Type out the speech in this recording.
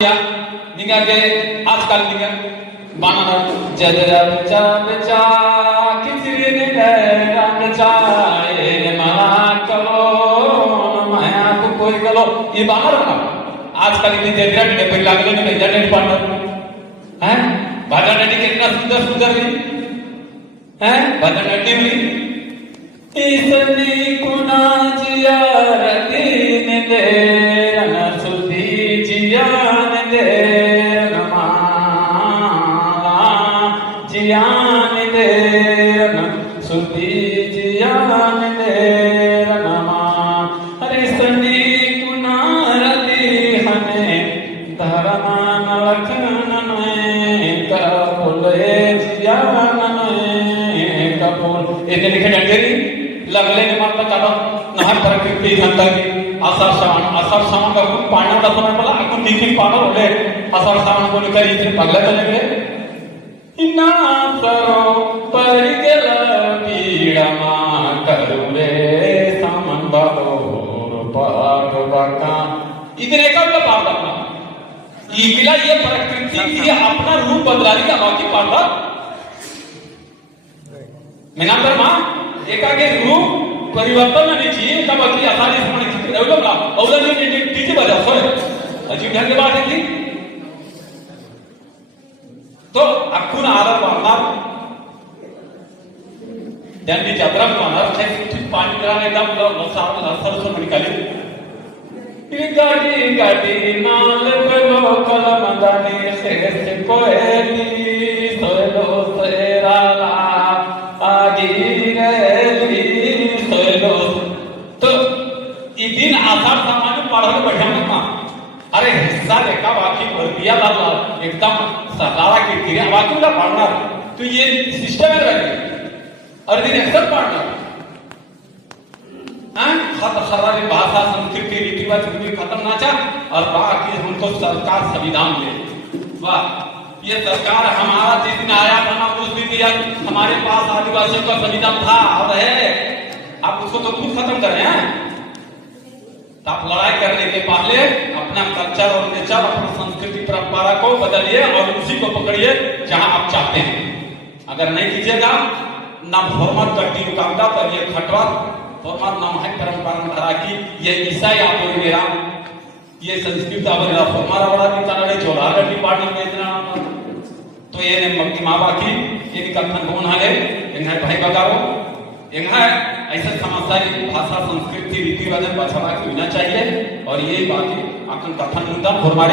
निगागे आजकल निगा बाना जदरा बचा बचा किचरी ने रंग चाए मना कलो माया को कोई कलो ये बाहर ना आजकल ये जदरा ने पे लागले ने जदरा ने पार्टनर हैं भाजा नटी कितना सुंदर सुंदर है हैं भाजा नटी भी इसनी कुना जियारती ने दे रना सुधी जियान दे रमा जियान दे रना सुधी जियान दे रमा अरे सनी कुना रती हने धरमा नलखन ने कबुले जियान ने कबुल इतने लिखे डंगेरी लगले ने मारता काढा नहार प्रकृती घंटा की आषाढ श्रावण का पाण्यात असं मला आपण देखील पाणार होते आषाढ श्रावण कोणी काही इथे पगला चले गए इना सरो पर गेला पीडमा करुले सामन बादोर पाग बाका इधर एक आपला पार लागला ईविला ये प्रकृति की अपना रूप बदला रही का बाकी पाडला मेनांतर मां एकागे रूप परिवर्तन नहीं चाहिए तब बाकी आसानी से हमारे चित्र डेवलप ला अवलंबन ने टीचे बजा सोए अजीब ढंग की बात है कि तो अखुन आदर बांधणार त्यांनी जत्रा बांधणार छे ठीक पाणी कराने एकदम सरसो निकाली गाड़ी गाड़ी नाल गलो कलम दानी से कोएली सोलो सेराला आगी गली सोलो तो दिन आषाढ सामान्य पढ़ने बैठा ना अरे हिस्सा देखा बाकी दिया लाला एकदम सकारा की क्रिया बाकी का पढ़ना तो ये सिस्टम है रखे और दिन एक्सेप्ट पढ़ना खराब भाषा संस्कृति रीति रिवाज भी खत्म ना चाह और बाकी हमको सरकार संविधान दे वाह ये सरकार हमारा जिस दिन आया था उस दिन दिया हमारे पास आदिवासियों का संविधान था और है आप उसको तो खुद खत्म कर रहे हैं आप लड़ाई करने के पहले अपना कल्चर और नेचर अपनी संस्कृति परंपरा को बदलिए और उसी को पकड़िए जहां आप चाहते हैं अगर नहीं कीजिएगा ना फॉर्मल कंटिन्यू करता तो ये खटवा फॉर्मल नाम है परंपरा की ये ईसाई आप मेरा ये संस्कृत आवला फॉर्मल वाला की तरह जोड़ा रटी पार्टी में इतना तो ये ने मक्की मावा की ये कथन कौन हाले इन्हें भाई बगाओ इन्हें ऐसे समस्या भाषा संस्कृति रीति रिवाज बचावा होना चाहिए और ये बाकी अपन कथन मुद्दा फॉर्मल